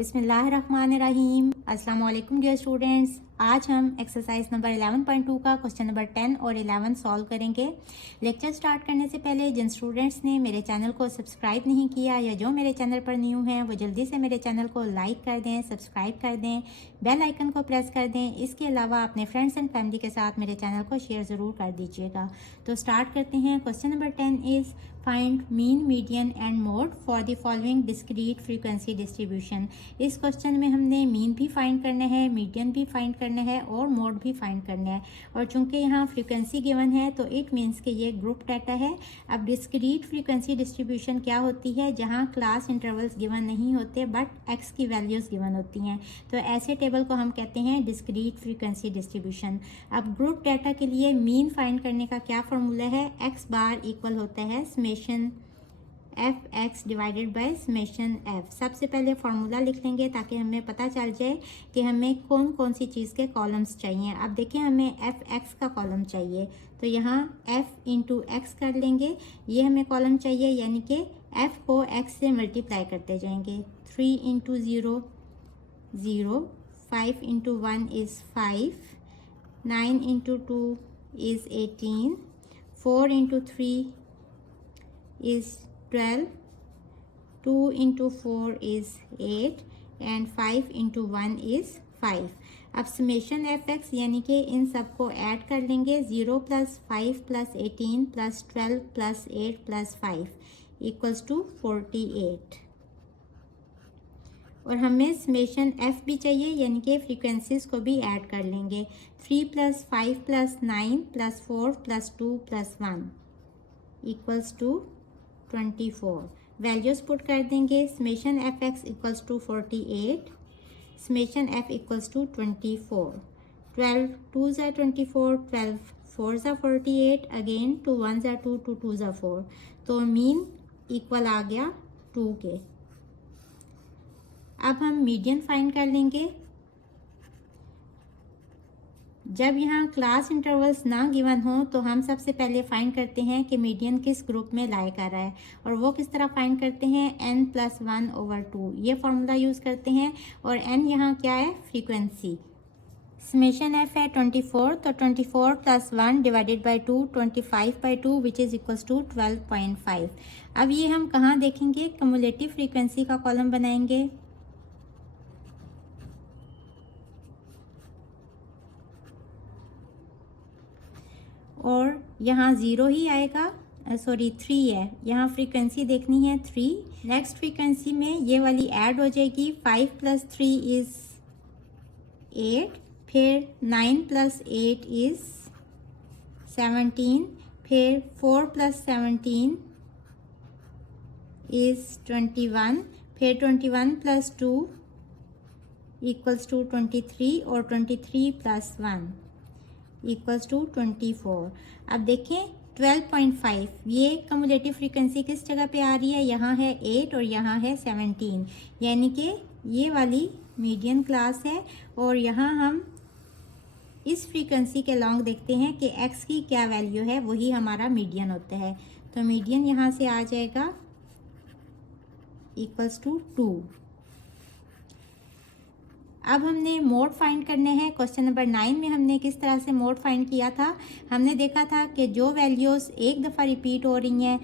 बिस्मिल्लाहिर्रहमानिर्रहीम। अस्सलाम वालेकुम डियर स्टूडेंट्स। आज हम एक्सरसाइज नंबर 11.2 का क्वेश्चन नंबर 10 और 11 सॉल्व करेंगे। लेक्चर स्टार्ट करने से पहले जिन स्टूडेंट्स ने मेरे चैनल को सब्सक्राइब नहीं किया या जो मेरे चैनल पर न्यू हैं वो जल्दी से मेरे चैनल को लाइक कर दें, सब्सक्राइब कर दें, बेल आइकन को प्रेस कर दें। इसके अलावा अपने फ्रेंड्स एंड फैमिली के साथ मेरे चैनल को शेयर ज़रूर कर दीजिएगा। तो स्टार्ट करते हैं। Question number 10 is find mean, median and mode for the following discrete frequency distribution. इस क्वेश्चन में हमने मीन भी फाइंड करना है, मीडियन भी फाइंड करना है और मोड भी फाइंड करना है। और चूंकि यहाँ फ्रीक्वेंसी गिवन है तो इट मीन्स कि ये ग्रुप डाटा है। अब डिस्क्रीट फ्रीक्वेंसी डिस्ट्रीब्यूशन क्या होती है? जहाँ क्लास इंटरवल्स गिवन नहीं होते बट एक्स की वैल्यूज़ गिवन होती हैं, तो ऐसे टेबल को हम कहते हैं डिस्क्रीट फ्रीक्वेंसी डिस्ट्रीब्यूशन। अब ग्रुप डाटा के लिए मीन फाइंड करने का क्या फॉर्मूला है? एक्स बार इक्वल होता है summation f x divided by summation F. सबसे पहले फार्मूला लिख लेंगे ताकि हमें पता चल जाए कि हमें कौन कौन सी चीज़ के कॉलम्स चाहिए। अब देखिए हमें एफ एक्स का कॉलम चाहिए, तो यहाँ एफ इंटू एक्स कर लेंगे, ये हमें कॉलम चाहिए, यानी कि एफ को एक्स से मल्टीप्लाई करते जाएंगे। 3 into 0 0, 5 into 1 is 5, 9 into 2 is 18, 4 into 3 is 12, 2 into 4 is 8 and 5 into 1 is 5। अब समेशन एफ एक्स यानी कि इन सबको ऐड कर लेंगे। 0 + 5 + 18 + 12 + 8 + 5 इक्वल्स टू 48। और हमें समेशन एफ भी चाहिए, यानी कि फ्रीक्वेंसीज को भी ऐड कर लेंगे। 3 + 5 + 9 + 4 + 2 + 1 इक्वल्स टू 24। वैल्यूज़ पुट कर देंगे। Summation f x equals to 48, summation f equals to 24। 12 2 ज़ा 24, 12 4 ज़ा 48, अगेन 2 1 ज़ा 2, 2 2 ज़ा 4, तो मीन इक्वल आ गया 2 के। अब हम मीडियन फाइंड कर लेंगे। जब यहाँ क्लास इंटरवल्स ना गिवन हो तो हम सबसे पहले फाइंड करते हैं कि मीडियन किस ग्रुप में लाई कर रहा है, और वो किस तरह फाइंड करते हैं? n+1/2 ये फॉर्मूला यूज़ करते हैं। और n यहाँ क्या है? फ्रीक्वेंसी। समेशन एफ है 24, तो 24 + 1 divided by 2 25/2 which is equals to 12.5। अब ये हम कहाँ देखेंगे? कम्युलेटिव फ्रीक्वेंसी का कॉलम बनाएंगे, और यहाँ 0 ही आएगा, सॉरी 3 है, यहाँ फ्रीक्वेंसी देखनी है 3। नेक्स्ट फ्रीक्वेंसी में ये वाली ऐड हो जाएगी। 5 + 3 इज़ 8, फिर 9 + 8 इज़ 17, फिर 4 + 17 इज़ 21, फिर 21 + 2 इक्वल्स टू 23, और 23 + 1 इक्वल्स टू 24। अब देखें 12.5 ये कम्युलेटिव फ्रीक्वेंसी किस जगह पे आ रही है? यहाँ है 8 और यहाँ है 17, यानी कि ये वाली मीडियन क्लास है। और यहाँ हम इस फ्रीक्वेंसी के लॉन्ग देखते हैं कि x की क्या वैल्यू है, वही हमारा मीडियन होता है। तो मीडियन यहाँ से आ जाएगा इक्वल्स टू 2। अब हमने मोड फाइंड करने हैं। क्वेश्चन नंबर 9 में हमने किस तरह से मोड फाइंड किया था? हमने देखा था कि जो वैल्यूज़ एक दफ़ा रिपीट हो रही हैं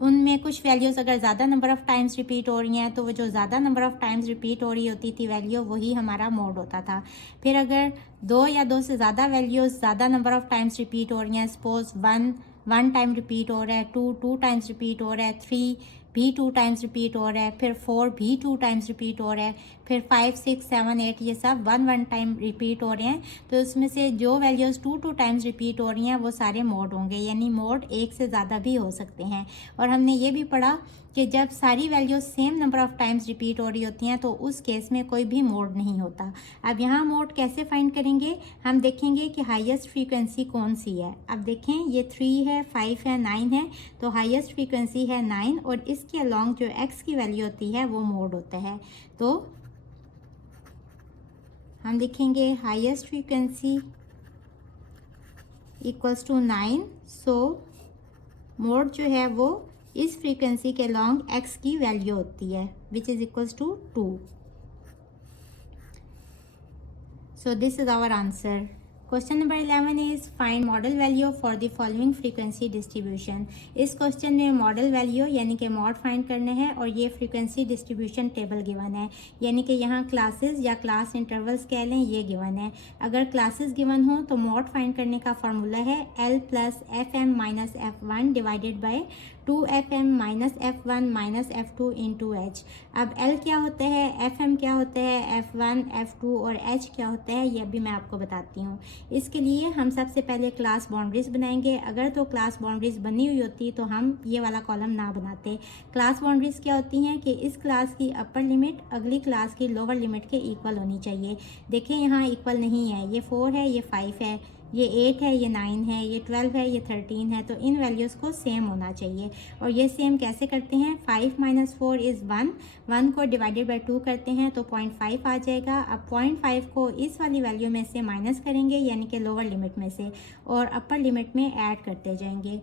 उनमें कुछ वैल्यूज़ अगर ज़्यादा नंबर ऑफ़ टाइम्स रिपीट हो रही हैं तो वो जो ज़्यादा नंबर ऑफ़ टाइम्स रिपीट हो रही होती थी वैल्यू, वही हमारा मोड होता था। फिर अगर 2 या 2 से ज़्यादा वैल्यूज़ ज़्यादा नंबर ऑफ़ टाइम्स रिपीट हो रही हैं, सपोज 1 टाइम रिपीट हो रहा है, 2 टाइम्स रिपीट हो रहा है, 3 भी 2 टाइम्स रिपीट हो रहा है, फिर 4 भी 2 टाइम्स रिपीट हो रहा है, फिर 5 6 7 8 ये सब 1 टाइम रिपीट हो रहे हैं, तो उसमें से जो वैल्यूज़ 2 टाइम्स रिपीट हो रही हैं वो सारे मोड होंगे, यानी मोड एक से ज़्यादा भी हो सकते हैं। और हमने ये भी पढ़ा कि जब सारी values same number of times repeat हो रही होती हैं तो उस केस में कोई भी मोड नहीं होता। अब यहाँ मोड कैसे फाइंड करेंगे? हम देखेंगे कि हाईएस्ट फ्रीक्वेंसी कौन सी है। अब देखें ये 3 है, 5 है, 9 है, तो हाईएस्ट फ्रीक्वेंसी है 9, और इसके अलॉन्ग जो x की वैल्यू होती है वो मोड होता है। तो हम लिखेंगे highest frequency equals to 9, so mode जो है वो इस फ्रीक्वेंसी के लॉन्ग x की वैल्यू होती है which is equals to 2। So this is our answer. Question number 11 is find model value for the following frequency distribution. इस क्वेश्चन में मॉडल वैल्यू यानी कि मॉड फाइंड करने हैं और ये फ्रीक्वेंसी डिस्ट्रीब्यूशन टेबल गिवन है, यानी कि यहाँ क्लासेस या क्लास इंटरवल्स कह लें, ये गिवन है। अगर क्लासेस गिवन हो तो मॉड फाइंड करने का फॉर्मूला है L plus f m minus F1 divided by 2FM minus F1 minus F2 into h. अब L क्या होता है, FM क्या होता है, F1 F2 और H क्या होता है, ये भी मैं आपको बताती हूँ। इसके लिए हम सबसे पहले क्लास बाउंड्रीज बनाएंगे। अगर तो क्लास बाउंड्रीज बनी हुई होती तो हम ये वाला कॉलम ना बनाते। क्लास बाउंड्रीज क्या होती हैं कि इस क्लास की अपर लिमिट अगली क्लास की लोअर लिमिट के इक्वल होनी चाहिए। देखिए यहाँ इक्वल नहीं है, ये 4 है, ये 5 है, ये 8 है, ये 9 है, ये 12 है, ये 13 है, तो इन वैल्यूज़ को सेम होना चाहिए। और ये सेम कैसे करते हैं, 5 माइनस 4 इज़ 1, 1 को डिवाइडेड बाय 2 करते हैं तो 0.5 आ जाएगा। अब 0.5 को इस वाली वैल्यू में से माइनस करेंगे यानी कि लोअर लिमिट में से, और अपर लिमिट में ऐड करते जाएंगे।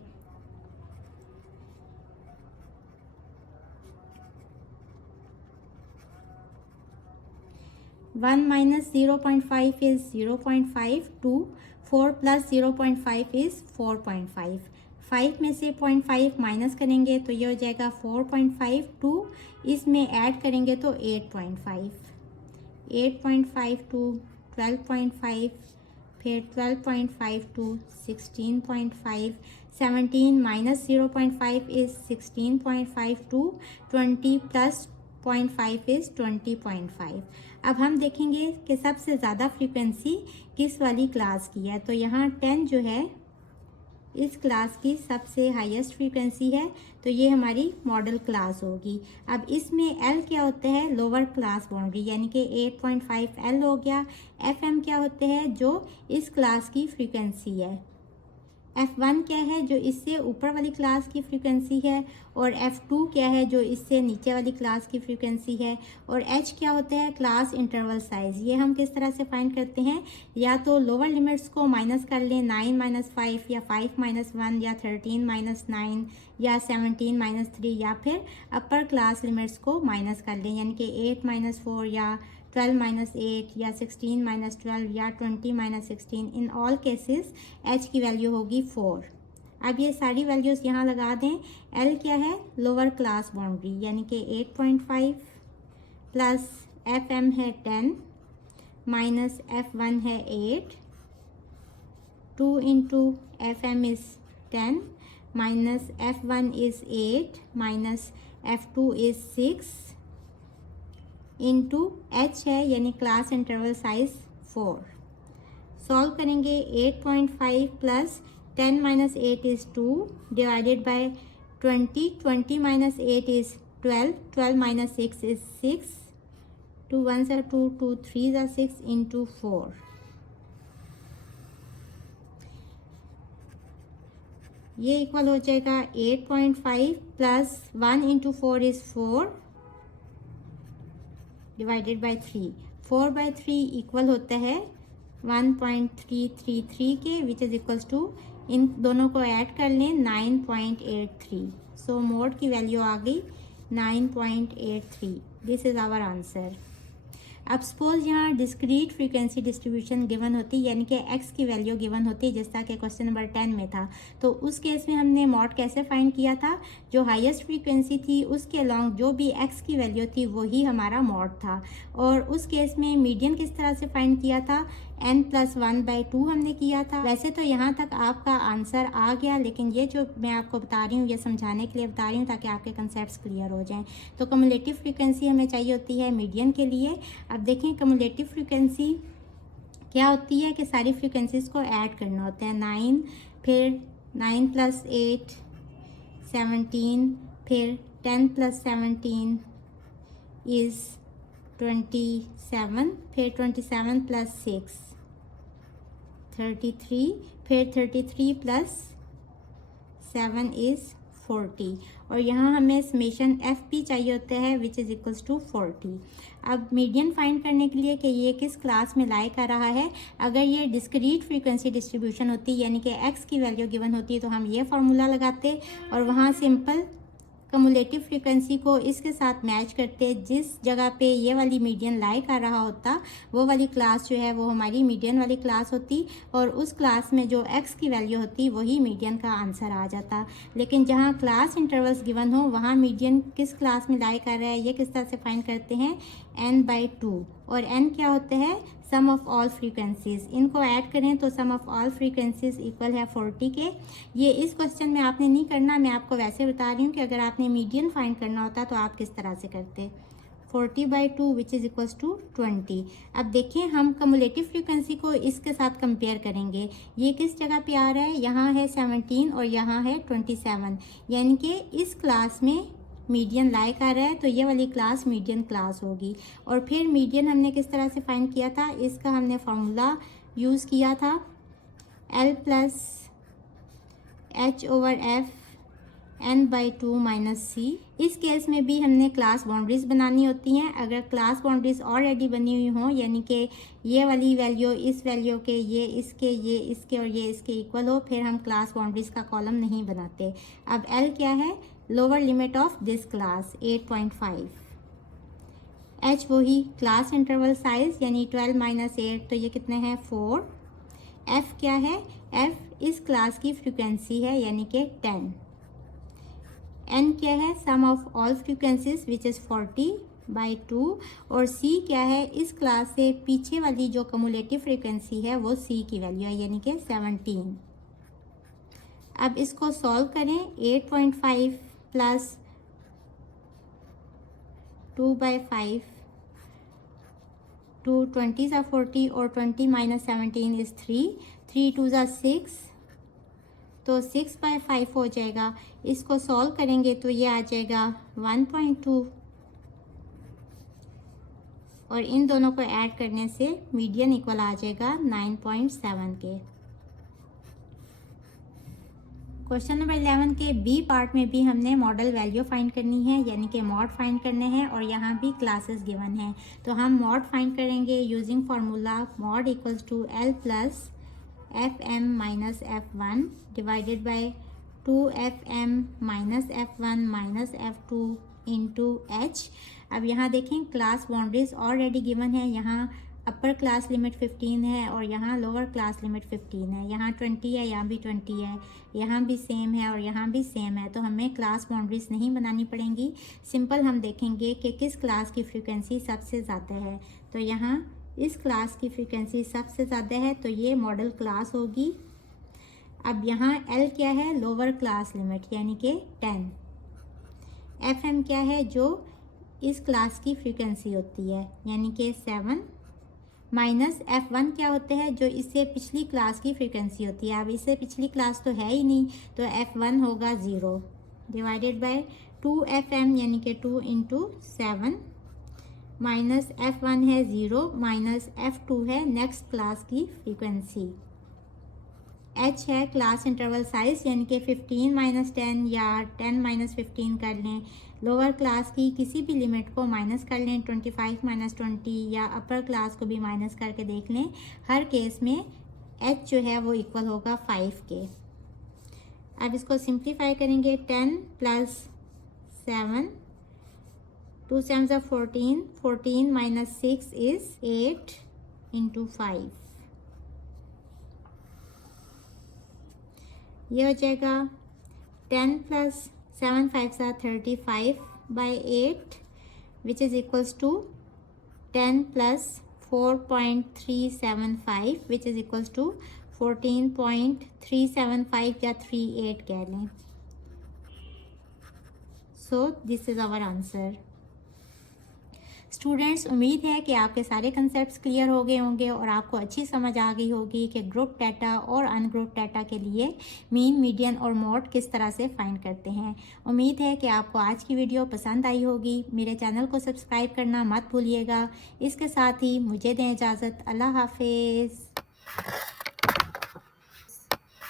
One minus 0.5 is 0.5, 2, 4 plus 0.5 is 4.5। 5 में से 0.5 माइनस करेंगे तो ये हो जाएगा 4.5, 2 इसमें ऐड करेंगे तो 8.5, 8.5 टू 12.5, फिर 12.5 to 16.5, 17 minus 0.5 is 16.5 to 20 plus 0.5 is 20.5। अब हम देखेंगे कि सबसे ज़्यादा फ्रीक्वेंसी किस वाली क्लास की है। तो यहाँ 10 जो है इस क्लास की सबसे हाईएस्ट फ्रीक्वेंसी है, तो ये हमारी मॉडल क्लास होगी। अब इसमें L क्या होता है, लोअर क्लास बाउंड्री, यानी कि 8.5 L हो गया। FM क्या होते हैं, जो इस क्लास की फ्रीक्वेंसी है। F1 क्या है, जो इससे ऊपर वाली क्लास की फ्रीक्वेंसी है, और F2 क्या है, जो इससे नीचे वाली क्लास की फ्रीक्वेंसी है, और H क्या होता है, क्लास इंटरवल साइज। ये हम किस तरह से फाइंड करते हैं, या तो लोअर लिमिट्स को माइनस कर लें, 9 माइनस 5 या 5 माइनस 1 या 13 माइनस 9 या 17 माइनस 3, या फिर अपर क्लास लिमिट्स को माइनस कर लें, यानी कि 8 माइनस 4 या 12 माइनस 8 या 16 माइनस 12 या 20 minus 16। In all cases H की वैल्यू होगी 4। अब ये सारी वैल्यूज़ यहाँ लगा दें। L क्या है, लोअर क्लास बाउंड्री, यानी कि 8.5 प्लस FM है 10 माइनस F1 है 8, 2 into FM is 10 minus F1 is 8 minus F2 is 6 into H है, यानी क्लास इंटरवल साइज 4। सॉल्व करेंगे, 8.5 plus 10 minus 8 is 2 divided by 20, 20 minus 8 is 12, 12 minus 6 is 6, 2 1s are 2, 2 3s are 6 into 4। ये equal हो जाएगा 8.5 plus 1 into 4 is 4 divided by 3। 4 by 3 equal होता है 1.333 के, which is equals to, इन दोनों को ऐड कर लें, 9.83। सो मोड की वैल्यू आ गई 9.83। This is our answer. अब सपोज यहाँ डिस्क्रीट फ्रीक्वेंसी डिस्ट्रीब्यूशन गिवन होती, यानी कि x की वैल्यू गिवन होती, जैसा कि क्वेश्चन नंबर 10 में था, तो उस केस में हमने मॉड कैसे फाइंड किया था, जो हाईएस्ट फ्रीक्वेंसी थी उसके अलॉन्ग जो भी x की वैल्यू थी वही हमारा मॉड था। और उस केस में मीडियन किस तरह से फाइंड किया था, n+1/2 हमने किया था। वैसे तो यहाँ तक आपका आंसर आ गया, लेकिन ये जो मैं आपको बता रही हूँ ये समझाने के लिए बता रही हूँ ताकि आपके कंसेप्ट्स क्लियर हो जाएं। तो कम्युलेटिव फ्रीक्वेंसी हमें चाहिए होती है मीडियन के लिए। अब देखें कम्युलेटिव फ्रीक्वेंसी क्या होती है कि सारी फ्रीक्वेंसीज को ऐड करना होता है। 9, फिर 9 प्लस 8 17, फिर 10 प्लस 17 इज़ 27, फिर 27 प्लस 6 33, फिर 33 प्लस 7 इज़ 40, और यहाँ हमें समेशन FP चाहिए होता है विच इज़ इक्वल्स टू 40। अब मीडियन फाइंड करने के लिए कि ये किस क्लास में लाई कर रहा है, अगर ये डिस्क्रीट फ्रीक्वेंसी डिस्ट्रीब्यूशन होती, यानी कि x की वैल्यू गिवन होती, तो हम ये फार्मूला लगाते और वहाँ सिंपल कमुलेटिव फ्रीक्वेंसी को इसके साथ मैच करते, जिस जगह पे ये वाली मीडियन लाई कर रहा होता वो वाली क्लास जो है वो हमारी मीडियन वाली क्लास होती, और उस क्लास में जो x की वैल्यू होती वही मीडियन का आंसर आ जाता। लेकिन जहाँ क्लास इंटरवल्स गिवन हो वहाँ मीडियन किस क्लास में लाई कर रहा है ये किस तरह से फाइंड करते हैं, n/2, और n क्या होता है, सम ऑफ ऑल फ्रीक्वेंसीज। इनको ऐड करें तो सम ऑफ ऑल फ्रीक्वेंसीज इक्वल है 40 के। ये इस क्वेश्चन में आपने नहीं करना, मैं आपको वैसे बता रही हूँ कि अगर आपने मीडियन फाइंड करना होता तो आप किस तरह से करते। 40/2 विच इज़ इक्वल्स टू 20। अब देखिए हम कमुलेटिव फ्रीक्वेंसी को इसके साथ कंपेयर करेंगे। ये किस जगह पे आ रहा है, यहाँ है 17 और यहाँ है 27, यानी कि इस क्लास में मीडियन लाई कर रहा है तो ये वाली क्लास मीडियन क्लास होगी। और फिर मीडियन हमने किस तरह से फाइंड किया था, इसका हमने फार्मूला यूज़ किया था L + H/F n/2 - c। इस केस में भी हमने क्लास बाउंड्रीज बनानी होती हैं। अगर क्लास बाउंड्रीज ऑलरेडी बनी हुई हों, यानी कि ये वाली वैल्यू इस वैल्यू के, ये इसके और ये इसके इक्वल हो, फिर हम क्लास बाउंड्रीज का कॉलम नहीं बनाते। अब L क्या है, lower limit of this class 8.5। H वही क्लास इंटरवल साइज यानी 12 - 8, तो ये कितने हैं 4। F क्या है, F इस क्लास की फ्रीक्वेंसी है यानी कि 10। N क्या है, sum of all frequencies which is 40/2, और C क्या है, इस क्लास से पीछे वाली जो कमुलेटिव फ्रीक्वेंसी है वो C की वैल्यू है यानी कि 17। अब इसको सॉल्व करें, 8.5 + 2/5 2 20 = 40 और 20 - 17 is 3 3 2 = 6, तो 6/5 हो जाएगा। इसको सॉल्व करेंगे तो ये आ जाएगा 1.2, और इन दोनों को ऐड करने से मीडियन इक्वल आ जाएगा 9.7 के। क्वेश्चन नंबर 11 के बी पार्ट में भी हमने मॉडल वैल्यू फाइंड करनी है, यानी कि मॉड फाइंड करने हैं, और यहाँ भी क्लासेस गिवन हैं। तो हम मॉड फाइंड करेंगे using formula mode equals to L + Fm - F1 divided by 2Fm - F1 - F2 into H। अब यहाँ देखें क्लास बाउंड्रीज ऑलरेडी गिवन है। यहाँ अपर क्लास लिमिट 15 है और यहाँ लोअर क्लास लिमिट 15 है। यहाँ 20 है, यहाँ भी 20 है, यहाँ भी सेम है और यहाँ भी सेम है। तो हमें क्लास बाउंड्रीज नहीं बनानी पड़ेंगी, सिंपल हम देखेंगे कि किस क्लास की फ्रीक्वेंसी सबसे ज़्यादा है। तो यहाँ इस क्लास की फ्रीक्वेंसी सबसे ज़्यादा है तो ये मॉडल क्लास होगी। अब यहाँ L क्या है, लोअर क्लास लिमिट यानी कि 10। FM क्या है, जो इस क्लास की फ्रीक्वेंसी होती है यानी कि 7 माइनस F1 क्या होते हैं, जो इससे पिछली क्लास की फ्रीक्वेंसी होती है। अब इससे पिछली क्लास तो है ही नहीं तो F1 होगा 0 डिवाइडेड बाय 2FM यानी कि 2 × 7 माइनस F1 है 0 माइनस F2 है नेक्स्ट क्लास की फ्रीक्वेंसी। H है क्लास इंटरवल साइज यानी कि 15 - 10 या 10 - 15 कर लें। लोअर क्लास की किसी भी लिमिट को माइनस कर लें, 25 - 20 या अपर क्लास को भी माइनस करके देख लें। हर केस में H जो है वो इक्वल होगा 5 के। अब इसको सिंप्लीफाई करेंगे, 10 + 7 2 × 7 = 14 14 - 6 is 8 × 5। ये हो जाएगा 10 + 7 5 = 35/8 which is equals to 10 + 4.375 which is equals to 14.375 या 38 कह लें। So this is our answer. Students, उम्मीद है कि आपके सारे कंसेप्ट्स क्लियर हो गए होंगे और आपको अच्छी समझ आ गई होगी कि ग्रुप डाटा और अनग्रुप डाटा के लिए मीन, मीडियन और मोड किस तरह से फाइंड करते हैं। उम्मीद है कि आपको आज की वीडियो पसंद आई होगी। मेरे चैनल को सब्सक्राइब करना मत भूलिएगा। इसके साथ ही मुझे दें इजाज़त। अल्लाह हाफिज़।